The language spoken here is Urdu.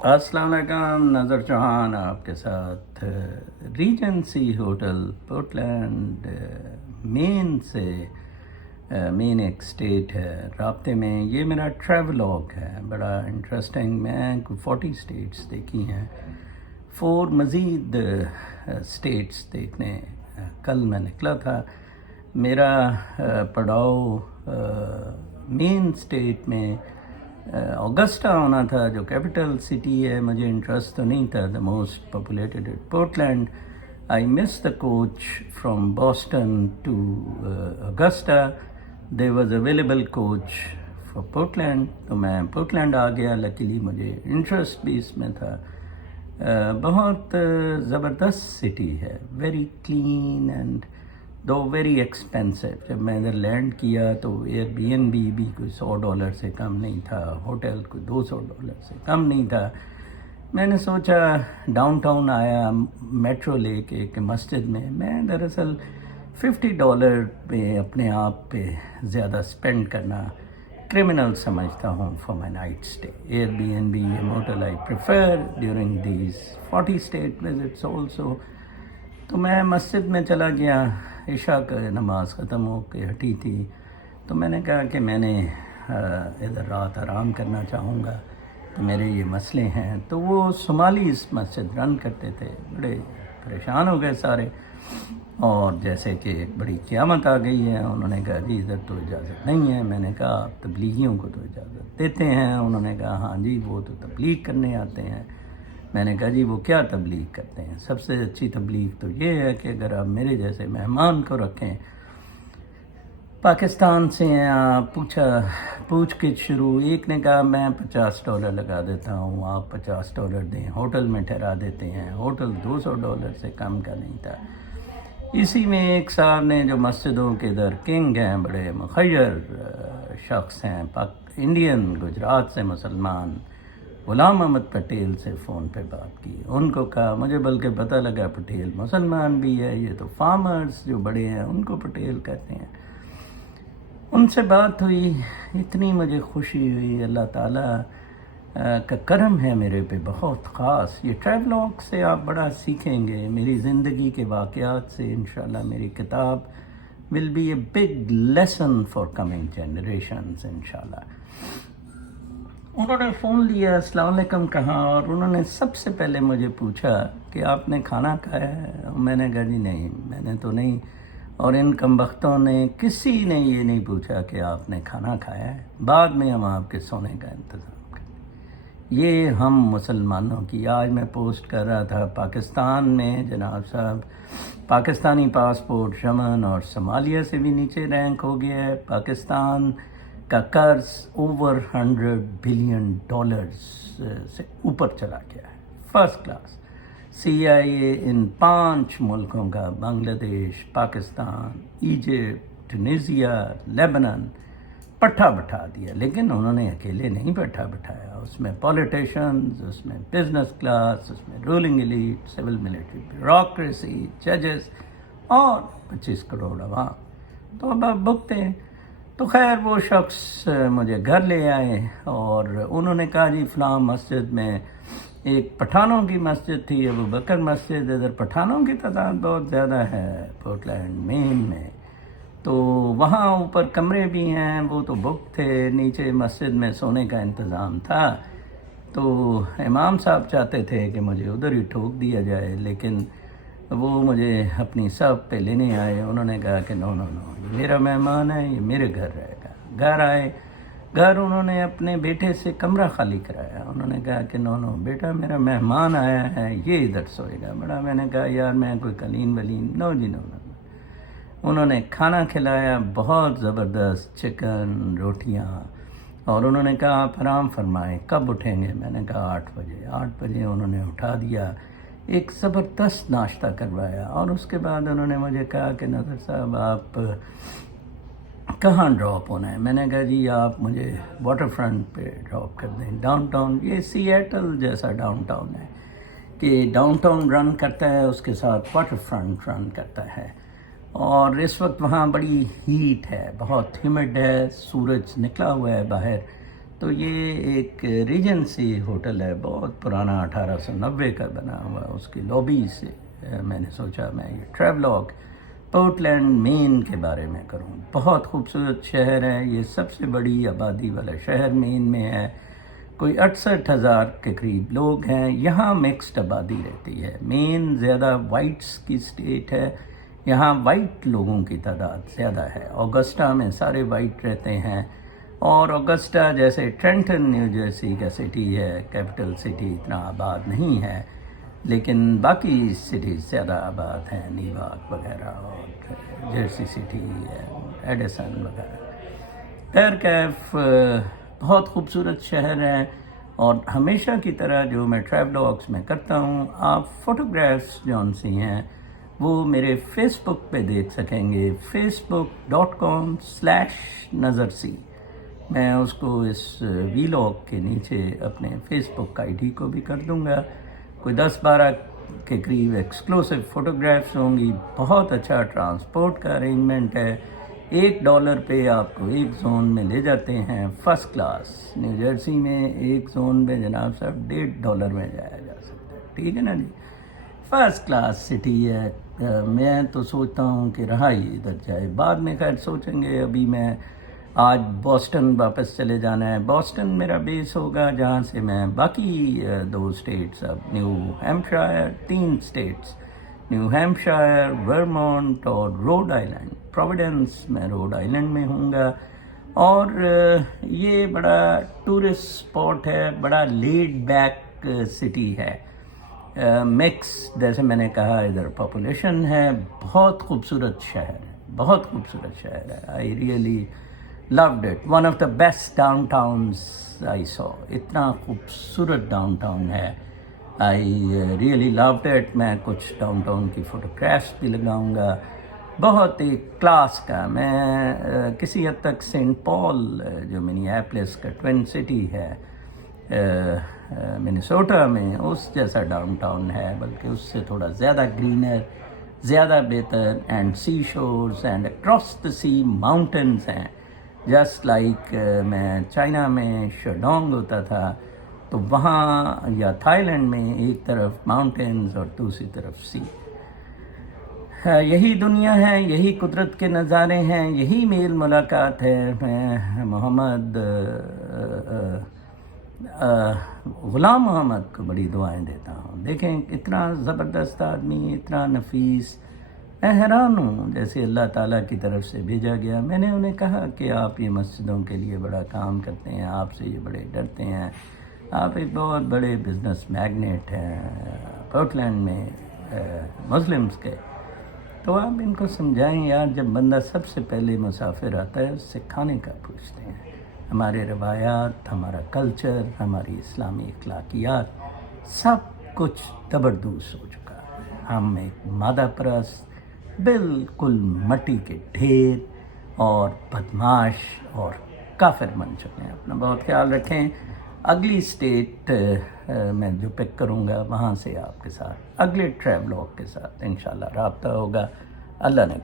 السلام علیکم، نظر چوہان آپ کے ساتھ ریجنسی ہوٹل پورٹلینڈ مین سے مین ایک اسٹیٹ ہے رابطے میں. یہ میرا ٹریولاگ ہے، بڑا انٹرسٹنگ. میں 40 اسٹیٹس دیکھی ہیں، 4 مزید اسٹیٹس دیکھنے کل میں نکلا تھا. میرا پڑاؤ مین اسٹیٹ میں اوگسٹا ہونا تھا جو کیپٹل سٹی ہے. مجھے انٹرسٹ تو نہیں تھا. The most populated Portland. I miss the coach from Boston to Augusta. There was available coach for Portland, تو میں پورٹلینڈ آ گیا. لکیلی مجھے انٹرسٹ بھی اس میں تھا. بہت زبردست سٹی ہے، very clean and too very expensive. جب میں ادھر لینڈ کیا تو ایئر بی این بی بھی کوئی $100 سے کم نہیں تھا، ہوٹل کوئی $200 سے کم نہیں تھا. میں نے سوچا ڈاؤن ٹاؤن آیا میٹرو لے کے کہ مسجد میں دراصل $50 پہ اپنے آپ پہ زیادہ اسپینڈ کرنا کرمنل سمجھتا ہوں for my night stay. Airbnb hotel I prefer during these 40 state visits also. تو میں مسجد میں چلا گیا. عشاء کا نماز ختم ہو کے ہٹی تھی، تو میں نے کہا کہ میں نے ادھر رات آرام کرنا چاہوں گا، تو میرے یہ مسئلے ہیں. تو وہ صومالی اس مسجد رن کرتے تھے، بڑے پریشان ہو گئے سارے. اور جیسے کہ ایک بڑی قیامت آ گئی ہے. انہوں نے کہا جی ادھر تو اجازت نہیں ہے. میں نے کہا آپ تبلیغیوں کو تو اجازت دیتے ہیں؟ انہوں نے کہا ہاں جی وہ تو تبلیغ کرنے آتے ہیں. میں نے کہا جی وہ کیا تبلیغ کرتے ہیں؟ سب سے اچھی تبلیغ تو یہ ہے کہ اگر آپ میرے جیسے مہمان کو رکھیں، پاکستان سے ہیں آپ، پوچھ کے شروع. ایک نے کہا میں $50 لگا دیتا ہوں، آپ $50 دیں، ہوٹل میں ٹھہرا دیتے ہیں. ہوٹل $200 سے کم کا نہیں تھا. اسی میں ایک صاحب نے جو مسجدوں کے در کنگ ہیں، بڑے مخیر شخص ہیں، انڈین، گجرات سے مسلمان، غلام احمد پٹیل سے فون پہ بات کی. ان کو کہا، مجھے بلکہ پتہ لگا پٹیل مسلمان بھی ہے، یہ تو فارمرز جو بڑے ہیں ان کو پٹیل کہتے ہیں. ان سے بات ہوئی، اتنی مجھے خوشی ہوئی. اللہ تعالیٰ کا کرم ہے میرے پہ بہت خاص. یہ ٹریولاگ سے آپ بڑا سیکھیں گے، میری زندگی کے واقعات سے. انشاءاللہ میری کتاب will be a big lesson for coming generations انشاءاللہ. انہوں نے فون لیا، السلام علیکم کہا، اور انہوں نے سب سے پہلے مجھے پوچھا کہ آپ نے کھانا کھایا ہے؟ میں نے کہا جی نہیں، میں نے تو نہیں. اور ان کمبختوں نے کسی نے یہ نہیں پوچھا کہ آپ نے کھانا کھایا ہے، بعد میں ہم آپ کے سونے کا انتظام کریں. یہ ہم مسلمانوں کی. آج میں پوسٹ کر رہا تھا پاکستان میں جناب صاحب، پاکستانی پاسپورٹ یمن اور صومالیہ سے بھی نیچے رینک ہو گیا ہے. پاکستان کا قرض اوور $100 بلین سے اوپر چلا گیا ہے. First class. CIA ان 5 ملکوں کا، بنگلہ دیش، پاکستان، ایجپٹ، ٹونیزیا، لیبنان، پٹھا بٹھا دیا. لیکن انہوں نے اکیلے نہیں پٹھا بٹھایا، اس میں پولیٹیشنز، اس میں بزنس کلاس، اس میں ruling elite, civil military bureaucracy, ججز اور 25 کروڑ عوام. تو اب آپ بھگتے ہیں. تو خیر وہ شخص مجھے گھر لے آئے اور انہوں نے کہا جی فلاں مسجد میں ایک پٹھانوں کی مسجد تھی، ابو بکر مسجد. ادھر پٹھانوں کی تعداد بہت زیادہ ہے پورٹلینڈ مین میں، تو وہاں اوپر کمرے بھی ہیں. وہ تو بک تھے، نیچے مسجد میں سونے کا انتظام تھا. تو امام صاحب چاہتے تھے کہ مجھے ادھر ہی ٹھوک دیا جائے، لیکن وہ مجھے اپنی صف پہ لینے آئے. انہوں نے کہا کہ نو، یہ میرا مہمان ہے، یہ میرے گھر رہے گا. گھر آئے، گھر انہوں نے اپنے بیٹے سے کمرہ خالی کرایا. انہوں نے کہا کہ نو بیٹا، میرا مہمان آیا ہے، یہ ادھر سوئے گا. بڑا میں نے کہا یار میں کوئی قلین ولین، نو جی نو. انہوں نے کھانا کھلایا، بہت زبردست، چکن، روٹیاں. اور انہوں نے کہا آپ آرام فرمائیں، کب اٹھیں گے؟ میں نے کہا 8 بجے. 8 بجے انہوں نے اٹھا دیا، ایک زبردست ناشتہ کروایا. اور اس کے بعد انہوں نے مجھے کہا کہ نظر صاحب آپ کہاں ڈراپ ہونا ہے؟ میں نے کہا جی آپ مجھے واٹر فرنٹ پہ ڈراپ کر دیں، ڈاؤن ٹاؤن. یہ سیئٹل جیسا ڈاؤن ٹاؤن ہے کہ ڈاؤن ٹاؤن رن کرتا ہے، اس کے ساتھ واٹر فرنٹ رن کرتا ہے. اور اس وقت وہاں بڑی ہیٹ ہے، بہت ہیومڈ ہے، سورج نکلا ہوا ہے باہر. تو یہ ایک ریجنسی ہوٹل ہے، بہت پرانا 1890 کا بنا ہوا، اس کی لابی سے میں نے سوچا میں یہ ٹریولاگ پورٹلینڈ مین کے بارے میں کروں۔ بہت خوبصورت شہر ہے، یہ سب سے بڑی آبادی والا شہر مین میں ہے، کوئی 68,000 کے قریب لوگ ہیں، یہاں مکسڈ آبادی رہتی ہے۔ مین زیادہ وائٹس کی اسٹیٹ ہے، یہاں وائٹ لوگوں کی تعداد زیادہ ہے۔ آگسٹا میں سارے وائٹ رہتے ہیں، اور آگسٹا جیسے ٹرینٹن نیو جرسی کا سٹی ہے، کیپٹل سٹی، اتنا آباد نہیں ہے، لیکن باقی سٹیز زیادہ آباد ہیں، نیواک وغیرہ اور جرسی سٹی ہے، ایڈیسن وغیرہ۔ ایئرکیف بہت خوبصورت شہر ہے، اور ہمیشہ کی طرح جو میں ٹریولاگس میں کرتا ہوں، آپ فوٹوگرافس جون سی ہیں وہ میرے فیس بک پہ دیکھ سکیں گے، facebook.com/nazarc۔ میں اس کو اس ویلاگ کے نیچے اپنے فیس بک آئی ڈی کو بھی کر دوں گا۔ کوئی 10-12 کے قریب ایکسکلوسیو فوٹوگرافس ہوں گی، بہت اچھا ٹرانسپورٹ کا ارینجمنٹ ہے، $1 پہ آپ کو ایک زون میں لے جاتے ہیں، فرسٹ کلاس۔ نیو جرسی میں ایک زون میں جناب صاحب $1.5 میں جایا جا سکتا ہے، ٹھیک ہے نا جی، فرسٹ کلاس سٹی ہے۔ میں تو سوچتا ہوں کہ رہا ہی ادھر جائے، بعد میں خیر سوچیں گے۔ ابھی میں آج بوسٹن واپس چلے جانا ہے، بوسٹن میرا بیس ہوگا جہاں سے میں باقی 2 اسٹیٹس، اب New Hampshire, 3 states, New Hampshire, Vermont اور روڈ آئلینڈ، پروویڈنس، میں روڈ آئلینڈ میں ہوں گا۔ اور یہ بڑا ٹورسٹ اسپاٹ ہے، بڑا لیڈ بیک سٹی ہے، مکس، جیسے میں نے کہا ادھر پاپولیشن ہے، بہت خوبصورت شہر ہے، بہت خوبصورت شہر ہے۔ I really loved it, one of the best downtowns I saw، اتنا خوبصورت ڈاؤن ٹاؤن ہے، I really loved it۔ میں کچھ ڈاؤن ٹاؤن کی فوٹوگرافس بھی لگاؤں گا، بہت ہی کلاس کا۔ میں کسی حد تک سینٹ پال جو منیاپولس کا ٹوین سٹی ہے منیسوٹا میں، اس جیسا ڈاؤن ٹاؤن ہے، بلکہ اس سے تھوڑا زیادہ گرینر، زیادہ بہتر، and sea shores and across the sea mountains ہیں، جسٹ لائک میں چائنا میں شیڈونگ ہوتا تھا تو وہاں، یا تھائی لینڈ میں، ایک طرف ماؤنٹینز اور دوسری طرف سی۔ یہی دنیا ہے، یہی قدرت کے نظارے ہیں، یہی میل ملاقات ہے۔ میں محمد غلام محمد کو بڑی دعائیں دیتا ہوں، دیکھیں اتنا زبردست آدمی، اتنا نفیس، میں حیران ہوں، جیسے اللہ تعالیٰ کی طرف سے بھیجا گیا۔ میں نے انہیں کہا کہ آپ یہ مسجدوں کے لیے بڑا کام کرتے ہیں، آپ سے یہ بڑے ڈرتے ہیں، آپ ایک بہت بڑے بزنس میگنیٹ ہیں پورٹلینڈ میں مسلمز کے، تو آپ ان کو سمجھائیں یار، جب بندہ سب سے پہلے مسافر آتا ہے اس سے کھانے کا پوچھتے ہیں۔ ہمارے روایات، ہمارا کلچر، ہماری اسلامی اخلاقیات، سب کچھ دبردوز ہو چکا ہے۔ ہم ایک مادہ پرست، بالکل مٹی کے ڈھیر اور بدماش اور کافر بن چکے ہیں۔ اپنا بہت خیال رکھیں۔ اگلی اسٹیٹ میں جو پک کروں گا وہاں سے آپ کے ساتھ اگلے ٹریولاگ کے ساتھ انشاءاللہ رابطہ ہوگا۔ اللہ نے